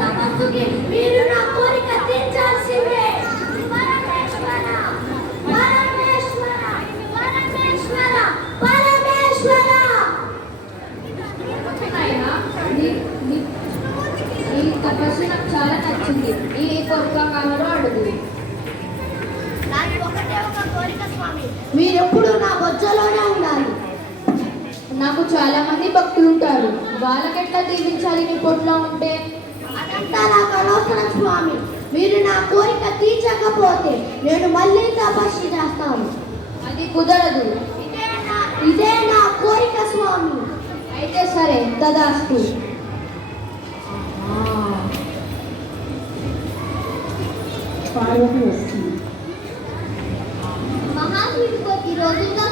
తపస్సుకి మీరు నా కోరిక తీర్చాల్సిందే. పరమేశ్వర పరమేశ్వర పరమేశ్వర పరమేశ్వర. ఈ తపస్సు నాకు చాలా నచ్చింది. ఈ కోరిక కావాలో అడుగు. నాది ఒకటే ఒక కోరిక స్వామి, మీరెప్పుడు నా బొజ్జలోనే ఉండాలి. నాకు చాలా మంది భక్తులు ఉంటారు, వాళ్ళకెట్లా దీవించాలి నీ పొట్లో ఉంటే? అదంతా నాకు అనవసరం స్వామి. మీరు నా కోరిక తీర్చకపోతే నేను మళ్ళీ తపస్సు చేస్తాను. అది కుదరదు. ఇదే నా కోరిక స్వామి. అయితే సరే, తదాస్తు. మహాశివుడు కొద్ది రోజుల్లో